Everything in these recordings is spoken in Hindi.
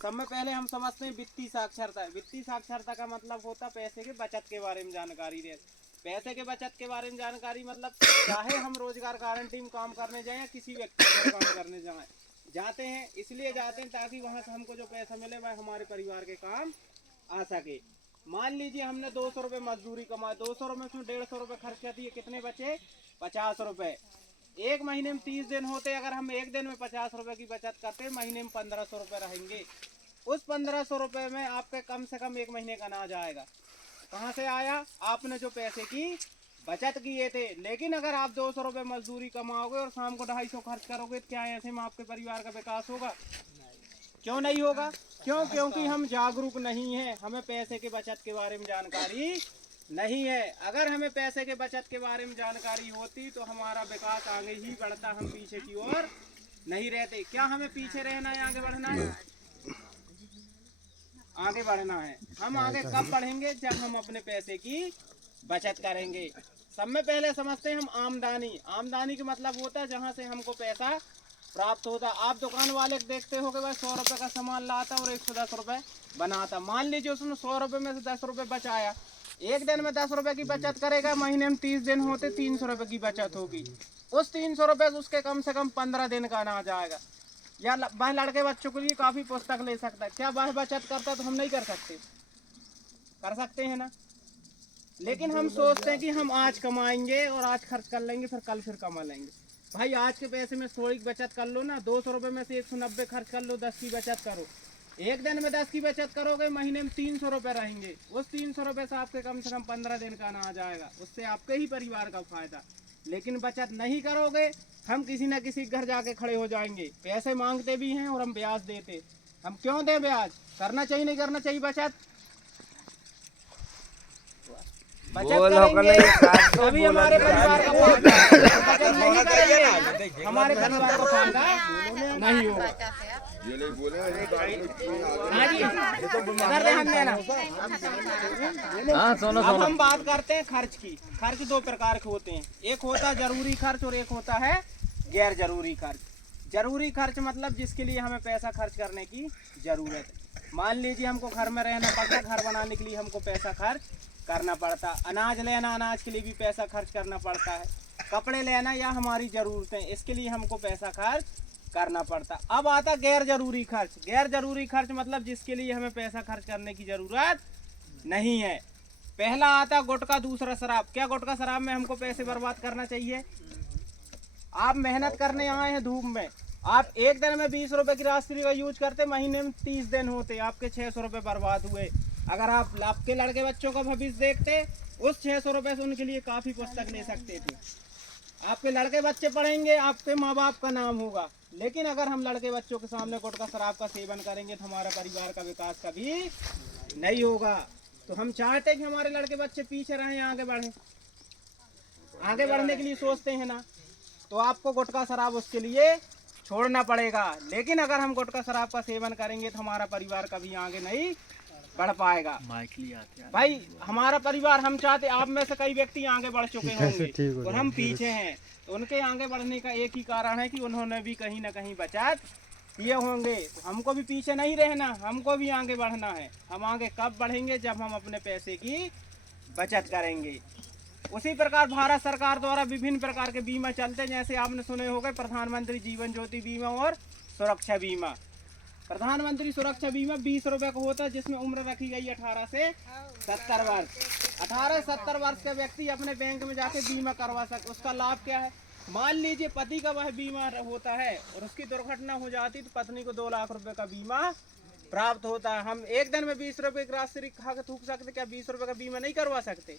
सब में पहले हम समझते हैं वित्तीय साक्षरता। वित्तीय साक्षरता का मतलब होता है पैसे के बचत के बारे में जानकारी दे। पैसे के बचत के बारे में जानकारी मतलब चाहे हम रोजगार गारंटी में काम करने जाएं या किसी व्यक्ति को काम करने जाते हैं, इसलिए जाते हैं ताकि वहां से हमको जो पैसा मिले वह हमारे परिवार के काम आ सके। मान लीजिए हमने 200 रुपये मजदूरी कमाए, 200 रुपये में 150 रुपये खर्च कर दिए, कितने बचे? 50 रुपये। एक महीने में 30 दिन होते, अगर हम एक दिन में 50 रुपये की बचत करते महीने में 1500 रुपये रहेंगे। उस 1500 रुपये में आपके कम से कम एक महीने का अनाज आएगा। कहाँ से आया? आपने जो पैसे की बचत किए थे। लेकिन अगर आप 200 रुपये मजदूरी कमाओगे और शाम को 250 खर्च करोगे तो क्या ऐसे में आपके परिवार का विकास होगा? क्यों नहीं होगा? क्यों? क्योंकि हम जागरूक नहीं हैं, हमें पैसे के बचत के बारे में जानकारी नहीं है। अगर हमें पैसे के बचत के बारे में जानकारी होती तो हमारा विकास आगे ही बढ़ता, हम पीछे की ओर नहीं रहते। क्या हमें पीछे रहना है, आगे बढ़ना है? आगे बढ़ना है। हम आगे कब बढ़ेंगे? जब हम अपने पैसे की बचत करेंगे। सब में पहले समझते हैं हम आमदनी। आमदनी का मतलब होता है जहाँ से हमको पैसा प्राप्त होता। आप दुकान वाले देखते हो कि भाई 100 रुपये का सामान लाता और 110 रुपये बनाता। मान लीजिए उसने 100 रुपये में से 10 रुपये बचाया, एक दिन में 10 रुपये की बचत करेगा, महीने में 30 दिन होते 300 रुपये की बचत होगी। उस 300 रुपये से उसके कम से कम 15 दिन का अनाज आएगा। या वह लड़के बच्चों के लिए काफ़ी पुस्तक ले सकता है। क्या वह बचत करता तो हम नहीं कर सकते? कर सकते हैं ना। लेकिन हम सोचते हैं कि हम आज कमाएंगे और आज खर्च कर लेंगे, फिर कमा लेंगे। भाई आज के पैसे में थोड़ी बचत कर लो ना। 200 रुपये में से 190 खर्च कर लो, 10 की बचत करो। एक दिन में 10 की बचत करोगे, महीने में 300 रुपये रहेंगे। उस 300 रुपये से आपके कम से कम 15 दिन का अनाज आएगा, उससे आपके ही परिवार का फायदा। लेकिन बचत नहीं करोगे, हम किसी न किसी घर जाके खड़े हो जाएंगे। पैसे मांगते भी हैं और हम ब्याज देते। हम क्यों दें ब्याज? करना चाहिए नहीं करना चाहिए बचत? बचत करेंगे तभी हमारे परिवार का फायदा। बचत नहीं करेंगे हमारे परिवार का फायदा नहीं होगा। अब हम बात करते हैं खर्च की। खर्च दो प्रकार के होते हैं, एक होता है जरूरी खर्च और एक होता है गैर जरूरी खर्च। जरूरी खर्च मतलब जिसके लिए हमें पैसा खर्च करने की जरूरत है। मान लीजिए हमको घर में रहना पड़ता है, घर बनाने के लिए हमको पैसा खर्च करना पड़ता। अनाज लेना, अनाज के लिए भी पैसा खर्च करना पड़ता है। कपड़े लेना या हमारी ज़रूरतें, इसके लिए हमको पैसा खर्च करना पड़ता। अब आता गैर जरूरी खर्च। गैर जरूरी खर्च मतलब जिसके लिए हमें पैसा खर्च करने की ज़रूरत नहीं है। पहला आता गुटखा, दूसरा शराब। क्या गुटखा शराब में हमको पैसे बर्बाद करना चाहिए? आप मेहनत करने आए हैं धूप में, आप एक दिन में 20 रुपये की राशि का यूज करते, महीने में 30 दिन होते, आपके 600 रुपये बर्बाद हुए। अगर आप आपके लड़के बच्चों का भविष्य देखते, उस 600 रुपये से उनके लिए काफ़ी पुस्तक ले सकते थे। आपके लड़के बच्चे पढ़ेंगे, आपके माँ बाप का नाम होगा। लेकिन अगर हम लड़के बच्चों के सामने गुटखा शराब का सेवन करेंगे तो हमारा परिवार का विकास कभी नहीं होगा। तो हम चाहते हैं कि हमारे लड़के बच्चे पीछे रहें, आगे बढ़ें। आगे बढ़ने के लिए सोचते हैं ना, तो आपको गुटखा शराब उसके लिए छोड़ना पड़ेगा। लेकिन अगर हम गुटखा शराब का सेवन करेंगे तो हमारा परिवार कभी आगे नहीं बढ़ पाएगा। भाई हमारा परिवार, हम चाहते, आप में से कई व्यक्ति आगे बढ़ चुके होंगे और हम पीछे हैं, तो उनके आगे बढ़ने का एक ही कारण है कि उन्होंने भी कहीं ना कहीं बचत किए होंगे। तो हमको भी पीछे नहीं रहना, हमको भी आगे बढ़ना है। हम आगे कब बढ़ेंगे? जब हम अपने पैसे की बचत करेंगे। उसी प्रकार भारत सरकार द्वारा विभिन्न प्रकार के बीमा चलते हैं, जैसे आपने सुने होंगे प्रधानमंत्री जीवन ज्योति बीमा और सुरक्षा बीमा। प्रधानमंत्री सुरक्षा बीमा 20 रुपये का होता है, जिसमें उम्र रखी गई 18 से 70 वर्ष। 18 से 70 वर्ष का व्यक्ति अपने बैंक में जाके बीमा करवा सकता। उसका लाभ क्या है? मान लीजिए पति का वह बीमा होता है और उसकी दुर्घटना हो जाती तो पत्नी को 2 लाख रुपए का बीमा प्राप्त होता है। हम एक दिन में 20 रुपये की राशि खा के थूक सकते, क्या 20 रुपये का बीमा नहीं करवा सकते?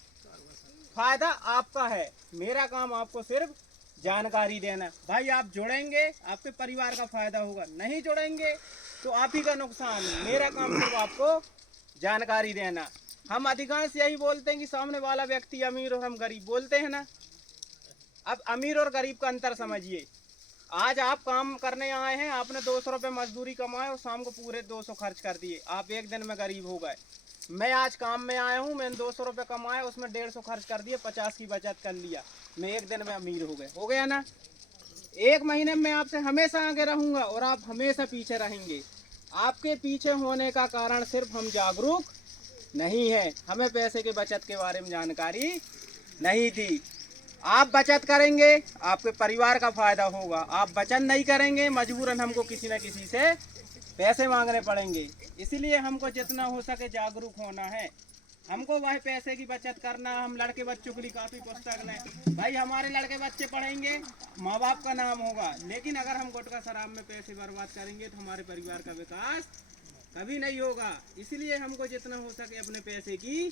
फायदा आपका है, मेरा काम आपको सिर्फ जानकारी देना। भाई आप जुड़ेंगे, आपके परिवार का फायदा होगा। नहीं जुड़ेंगे तो आप ही का नुकसान। मेरा काम सिर्फ आपको जानकारी देना। हम अधिकांश यही बोलते हैं कि सामने वाला व्यक्ति अमीर और हम गरीब, बोलते हैं ना। अब अमीर और गरीब का अंतर समझिए। आज आप काम करने आए हैं, आपने 200 रुपये मजदूरी कमाए और शाम को पूरे 200 खर्च कर दिए, आप एक दिन में गरीब हो गए। मैं आज काम में आया हूँ, मैंने 200 रुपये कमाए, उसमें 150 खर्च कर दिए, 50 की बचत कर लिया, मैं एक दिन में अमीर हो गया ना। एक महीने में आपसे हमेशा आगे रहूँगा और आप हमेशा पीछे रहेंगे। आपके पीछे होने का कारण सिर्फ हम जागरूक नहीं है, हमें पैसे के बचत के बारे में जानकारी नहीं थी। आप बचत करेंगे आपके परिवार का फायदा होगा, आप बचत नहीं करेंगे मजबूरन हमको किसी न किसी से पैसे मांगने पड़ेंगे। इसलिए हमको जितना हो सके जागरूक होना है। हमको वह पैसे की बचत करना, हम लड़के बच्चों के लिए काफ़ी पुस्तक लें भाई, हमारे लड़के बच्चे पढ़ेंगे, माँ बाप का नाम होगा। लेकिन अगर हम गुटखा शराब में पैसे बर्बाद करेंगे तो हमारे परिवार का विकास कभी नहीं होगा। इसलिए हमको जितना हो सके अपने पैसे की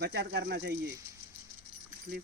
बचत करना चाहिए। इसलिए